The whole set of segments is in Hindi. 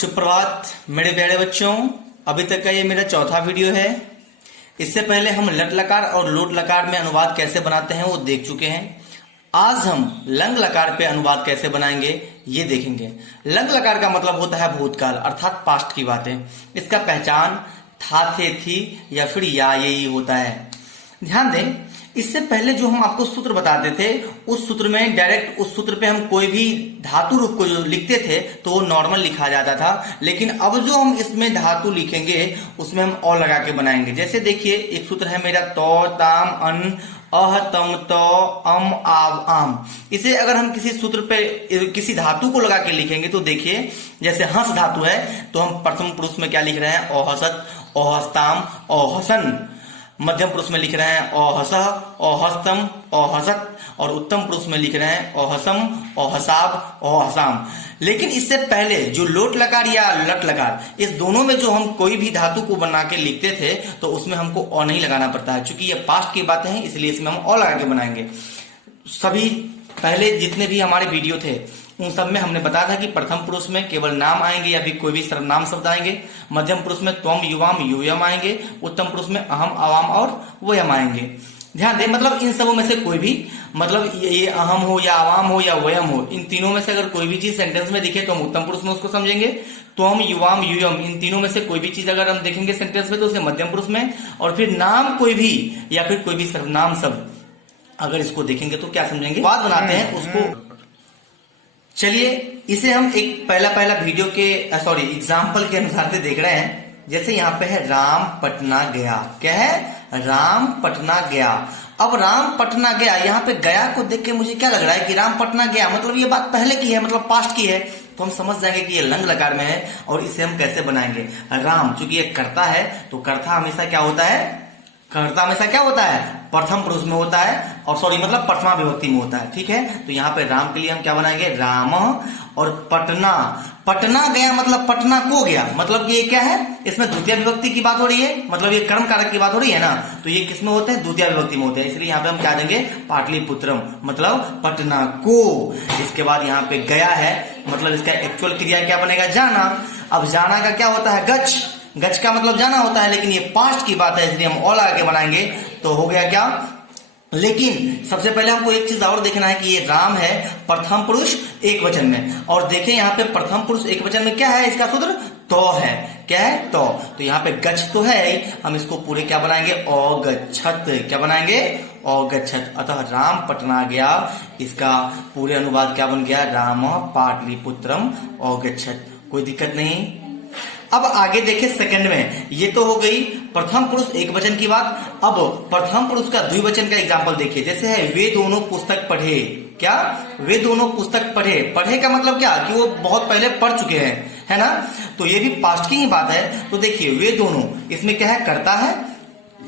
सुप्रभात मेरे प्यारे बच्चों। अभी तक का ये मेरा चौथा वीडियो है। इससे पहले हम लट लकार और लोट लकार में अनुवाद कैसे बनाते हैं वो देख चुके हैं। आज हम लंग लकार पे अनुवाद कैसे बनाएंगे ये देखेंगे। लंग लकार का मतलब होता है भूतकाल अर्थात पास्ट की बातें। इसका पहचान था, थे, थी या फिर या यही होता है। ध्यान दें, इससे पहले जो हम आपको सूत्र बताते थे उस सूत्र में डायरेक्ट उस सूत्र पे हम कोई भी धातु रूप को जो लिखते थे तो वो नॉर्मल लिखा जाता था, लेकिन अब जो हम इसमें धातु लिखेंगे उसमें हम और लगा के बनाएंगे। जैसे देखिए, एक सूत्र है मेरा तो, ताम, अन, अह, तम, तो, अम, आव, आम। इसे अगर हम किसी सूत्र पे किसी धातु को लगा के लिखेंगे तो देखिए, जैसे हंस धातु है तो हम प्रथम पुरुष में क्या लिख रहे हैं, ओहसत, ओहस्ताम, ओहसन। मध्यम पुरुष में लिख रहे हैं ओहसह, ओहस्तम, ओहसत, और उत्तम पुरुष में लिख रहे हैं ओहसम, ओहसाब, ओहसाम। लेकिन इससे पहले जो लोट लकार या लट लकार, इस दोनों में जो हम कोई भी धातु को बना के लिखते थे तो उसमें हमको ओ नहीं लगाना पड़ता है। चूंकि ये पास्ट की बातें हैं इसलिए इसमें हम ओ लगा के बनाएंगे। सभी पहले जितने भी हमारे वीडियो थे उन सब में हमने बताया था कि प्रथम पुरुष में केवल नाम आएंगे या फिर कोई भी सर्वनाम शब्द आएंगे, मध्यम पुरुष में त्वम, युवाम, यूयम आएंगे, उत्तम पुरुष में अहम, अवाम और वयम आएंगे। ध्यान दें, मतलब इन सबों में से कोई भी, मतलब ये अहम हो या अवाम हो या वयम हो, इन तीनों में से अगर कोई भी चीज सेंटेंस में दिखे तो हम उत्तम पुरुष में उसको समझेंगे। त्वम, युवाम, यूयम, इन तीनों में से कोई भी चीज अगर हम देखेंगे सेंटेंस में तो उसे मध्यम पुरुष में, और फिर नाम कोई भी या फिर कोई भी सर्वनाम शब्द अगर इसको देखेंगे तो क्या समझेंगे, बात बनाते हैं उसको। चलिए इसे हम एक पहला वीडियो के एग्जाम्पल के अनुसार से देख रहे हैं। जैसे यहाँ पे है राम पटना गया। क्या है? राम पटना गया। अब राम पटना गया, यहाँ पे गया को देख के मुझे क्या लग रहा है कि राम पटना गया मतलब ये बात पहले की है, मतलब पास्ट की है, तो हम समझ जाएंगे कि ये लंग लकार में है। और इसे हम कैसे बनाएंगे, राम चूंकि ये कर्ता है तो कर्ता हमेशा क्या होता है, कर्ता हमेशा क्या होता है, प्रथम पुरुष में होता है, और मतलब प्रथमा विभक्ति में होता है। ठीक है, तो यहाँ पे राम के लिए हम क्या बनाएंगे, राम। और पटना, पटना गया मतलब पटना को गया, मतलब ये क्या है, इसमें द्वितीय विभक्ति की बात हो रही है, मतलब ये कर्म कारक की बात हो रही है ना, तो ये किसमें होते हैं, द्वितीय विभक्ति में होते हैं। इसलिए यहाँ पे हम क्या देंगे, पाटलिपुत्रम, मतलब पटना को। इसके बाद यहाँ पे गया है, मतलब इसका एक्चुअल क्रिया क्या बनेगा, जाना। अब जाना का क्या होता है, गच्छ, गच्छ का मतलब जाना होता है, लेकिन ये पास्ट की बात है इसलिए हम और लगा के बनाएंगे तो हो गया क्या। लेकिन सबसे पहले हमको एक चीज और देखना है कि ये राम है प्रथम पुरुष एक वचन में, और देखें यहाँ पे प्रथम पुरुष एक वचन में क्या है, इसका सूत्र तो है। क्या है, तो यहाँ पे गच्छ तो है, हम इसको पूरे क्या बनाएंगे, औगच्छत। क्या बनाएंगे, औगच्छत। अतः राम पटना गया, इसका पूरे अनुवाद क्या बन गया, राम पाटलिपुत्रम औगच्छत। कोई दिक्कत नहीं। अब आगे देखें सेकंड में, ये तो हो गई प्रथम पुरुष एक वचन की बात। अब प्रथम पुरुष का द्विवचन का एग्जांपल देखिए। जैसे है वे दोनों पुस्तक पढ़े। क्या, वे दोनों पुस्तक पढ़े। पढ़े का मतलब क्या कि वो बहुत पहले पढ़ चुके हैं, है ना, तो ये भी पास्ट की ही बात है। तो देखिए वे दोनों, इसमें क्या है, करता है,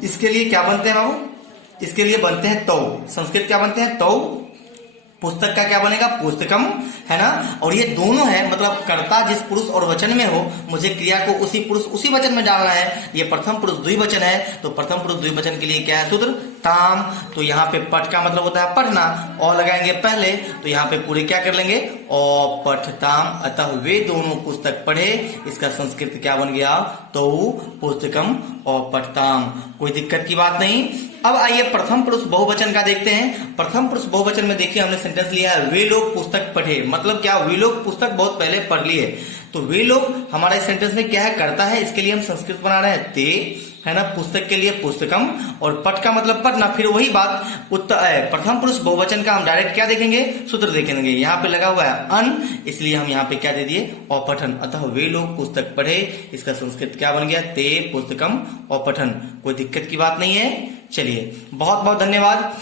इसके लिए क्या बनते हैं बाबू, इसके लिए बनते हैं तो, संस्कृत क्या बनते हैं, तो। पुस्तक का क्या बनेगा, पुस्तकम, है ना। और ये दोनों है, मतलब कर्ता जिस पुरुष और वचन में हो, मुझे क्रिया को उसी पुरुष उसी वचन में डालना है। ये प्रथम पुरुष द्विवचन है, तो प्रथम पुरुष द्विवचन के लिए क्या है, सूत्र ताम। तो यहाँ पे पठ का मतलब होता है पढ़ना, और लगाएंगे पहले, तो यहाँ पे पूरे क्या कर लेंगे, ओ पठताम। अतः वे दोनों पुस्तक पढ़े, इसका संस्कृत क्या बन गया, तो पुस्तकम और पठताम। कोई दिक्कत की बात नहीं। अब आइए प्रथम पुरुष बहुवचन का देखते हैं। प्रथम पुरुष बहुवचन में देखिए हमने सेंटेंस लिया है, वे लोग पुस्तक पढ़े। मतलब क्या, वे लोग पुस्तक बहुत पहले पढ़ लिए। तो वे लोग हमारे सेंटेंस में क्या है, करता है, इसके लिए हम संस्कृत बना रहे हैं ते, है ना। पुस्तक के लिए पुस्तकम, और पठ का मतलब पढ़ना। फिर वही बात प्रथम पुरुष बहुवचन का हम डायरेक्ट क्या देखेंगे, सूत्र देखेंगे। यहाँ पे लगा हुआ है अन, इसलिए हम यहाँ पे क्या दे दिए, अपठन। अतः वे लोग पुस्तक पढ़े, इसका संस्कृत क्या बन गया, ते पुस्तकम अपठन। कोई दिक्कत की बात नहीं है। चलिए बहुत बहुत धन्यवाद।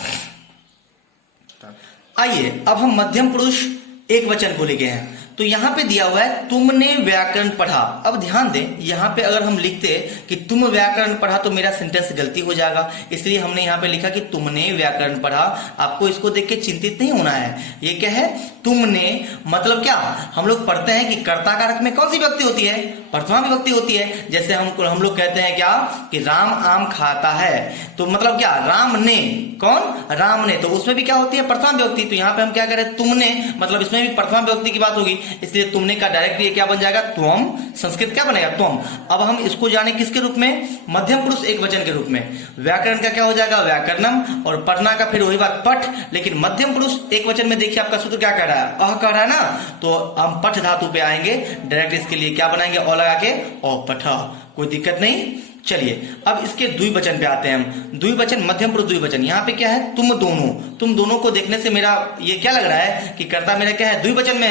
आइए अब हम मध्यम पुरुष एक वचन को लेके हैं। तो यहाँ पे दिया हुआ है तुमने व्याकरण पढ़ा। अब ध्यान दें, यहाँ पे अगर हम लिखते कि तुम व्याकरण पढ़ा तो मेरा सेंटेंस गलती हो जाएगा, इसलिए हमने यहाँ पे लिखा कि तुमने व्याकरण पढ़ा। आपको इसको देख के चिंतित नहीं होना है। ये क्या है, तुमने, मतलब क्या, हम लोग पढ़ते हैं कि कर्ता कारक में कौन सी विभक्ति होती है, प्रथमा विभक्ति होती है। जैसे हम लोग कहते हैं क्या कि राम आम खाता है, तो मतलब क्या, राम ने, कौन, राम ने, तो उसमें भी क्या होती है, प्रथमा विभक्ति। तो यहाँ पे हम क्या करें, तुमने, मतलब इसमें भी प्रथमा विभक्ति की बात होगी। इसलिए तुमने का डायरेक्ट ये क्या बन जाएगा, त्वम। संस्कृत क्या बनेगा, त्वम। अब हम इसको जाने किसके रूप में, मध्यम पुरुष एक वचन के रूप में। व्याकरण का क्या हो जाएगा, व्याकरणम, और पढ़ना का फिर वही बात पठ, लेकिन मध्यम पुरुष एक वचन में देखिए आपका सूत्र क्या कह रहा है, अह कह रहा है ना, तो हम पठ धातु पे आएंगे डायरेक्ट, इसके लिए क्या बनाएंगे, अ लगा के, औ पठ, कोई दिक्कत नहीं। चलिए अब इसके द्विवचन पे आते हैं हम। द्विवचन, मध्यम पुरुष द्विवचन, यहाँ पे क्या है, तुम दोनों। तुम दोनों को देखने से मेरा ये क्या लग रहा है कि कर्ता मेरा क्या है, द्विवचन में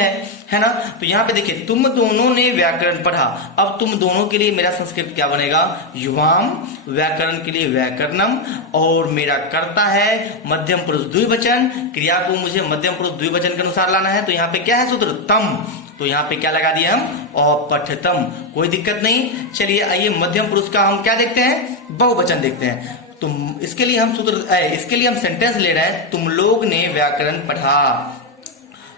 है ना। तो यहाँ पे देखिए तुम दोनों ने व्याकरण पढ़ा। अब तुम दोनों के लिए मेरा संस्कृत क्या बनेगा, युवाम, व्याकरण के लिए व्याकरणम, और मेरा कर्ता है मध्यम पुरुष द्विवचन, क्रिया को मुझे मध्यम पुरुष द्विवचन के अनुसार लाना है। तो यहाँ पे क्या है सूत्र, तम, तो यहाँ पे क्या लगा दिया हम, अपठतम, कोई दिक्कत नहीं। चलिए आइए मध्यम पुरुष का हम क्या देखते हैं, बहुवचन देखते हैं। तुम, इसके लिए हम सूत्र, इसके लिए हम सेंटेंस ले रहे हैं, तुम लोग ने व्याकरण पढ़ा।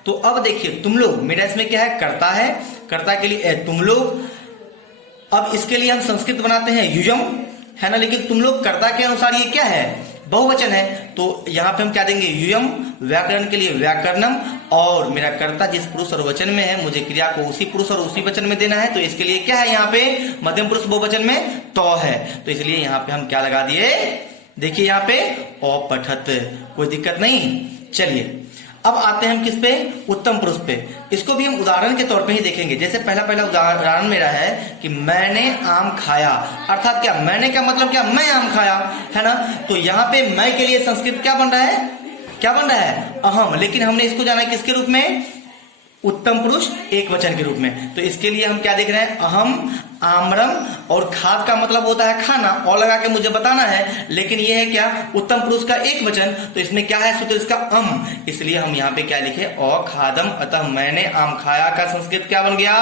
तो अब देखिए तुम लोग, मेरा इसमें क्या है, कर्ता है, कर्ता के लिए तुम लोग। अब इसके लिए हम संस्कृत बनाते हैं युयम, है ना, लेकिन तुम लोग कर्ता के अनुसार ये क्या है, बहुवचन है। तो यहाँ पे हम क्या देंगे, युयम, व्याकरण के लिए व्याकरणम, और मेरा कर्ता जिस पुरुष और वचन में है मुझे क्रिया को उसी पुरुष और उसी वचन में देना है। तो इसके लिए क्या है, यहाँ पे मध्यम पुरुष बहुवचन में तो है, तो इसलिए यहाँ पे हम क्या लगा दिए, देखिए यहाँ पे अपठत, कोई दिक्कत नहीं। चलिए अब आते हैं हम किस पे, उत्तम पुरुष पे। इसको भी हम उदाहरण के तौर पे ही देखेंगे। जैसे पहला उदाहरण मेरा है कि मैंने आम खाया, अर्थात क्या, मैंने क्या मतलब क्या, मैं आम खाया, है ना। तो यहाँ पे मैं के लिए संस्कृत क्या बन रहा है, क्या बन रहा है, अहम, लेकिन हमने इसको जाना किसके रूप में, उत्तम पुरुष एक वचन के रूप में। तो इसके लिए हम क्या देख रहे हैं, अहम, आम्रम, और खाद का मतलब होता है खाना, और लगा के मुझे बताना है, लेकिन ये है क्या, उत्तम पुरुष का एक वचन, तो इसमें क्या है सूत्र, इसका अम, इसलिए हम यहाँ पे क्या लिखे, अखादम, अतः मैंने आम खाया का संस्कृत क्या बन गया,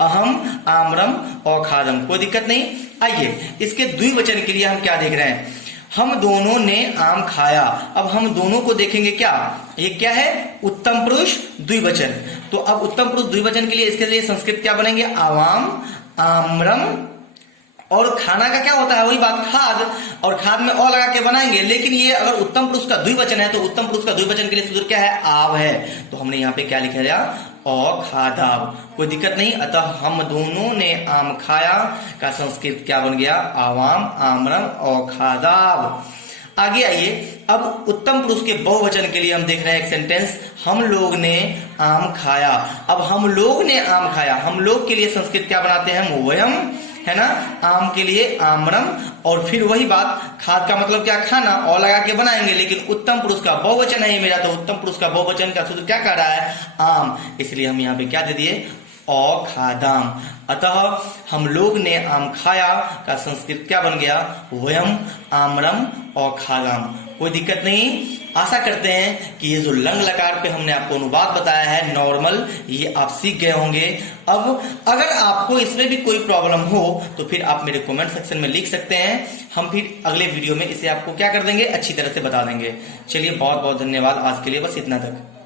अहम, आम्रम, अखादम, कोई दिक्कत नहीं। आइए इसके द्विवचन के लिए हम क्या देख रहे हैं, हम दोनों ने आम खाया। अब हम दोनों को देखेंगे क्या, ये क्या है, उत्तम पुरुष द्विवचन। तो अब उत्तम पुरुष द्विवचन के लिए इसके लिए संस्कृत क्या बनेंगे, आवाम, आम्रम, और खाना का क्या होता है, वही बात खाद, और खाद में लगा के बनाएंगे। लेकिन ये अगर उत्तम पुरुष का द्विवचन है तो उत्तम पुरुष का द्विवचन के लिए सूत्र क्या है, आव है। तो हमने यहाँ पे क्या लिखा दिया, अखादाव, कोई दिक्कत नहीं। अतः हम दोनों ने आम खाया का संस्कृत क्या बन गया, आवाम, आम्रम, अखादाव। आगे आइए, अब उत्तम पुरुष के बहुवचन के लिए हम देख रहे हैं एक सेंटेंस, हम लोग ने आम खाया। अब हम लोग ने आम खाया, हम लोग के लिए संस्कृत क्या बनाते हैं, हम वयम, है ना, आम के लिए आम्रम, और फिर वही बात, खाद का मतलब क्या, खाना, और लगा के बनाएंगे, लेकिन उत्तम पुरुष का बहुवचन है मेरा, तो उत्तम पुरुष का बहुवचन का सूत्र क्या कह रहा है, आम, इसलिए हम यहाँ पे क्या दे दिए, अखादाम। अतः हम लोग ने आम खाया का संस्कृत क्या बन गया, वयम, आम्रम, अखादाम, कोई दिक्कत नहीं। आशा करते हैं कि ये जो लंग लकार पे हमने आपको अनुवाद बताया है नॉर्मल, ये आप सीख गए होंगे। अब अगर आपको इसमें भी कोई प्रॉब्लम हो तो फिर आप मेरे कमेंट सेक्शन में लिख सकते हैं, हम फिर अगले वीडियो में इसे आपको क्या कर देंगे, अच्छी तरह से बता देंगे। चलिए बहुत बहुत धन्यवाद, आज के लिए बस इतना तक।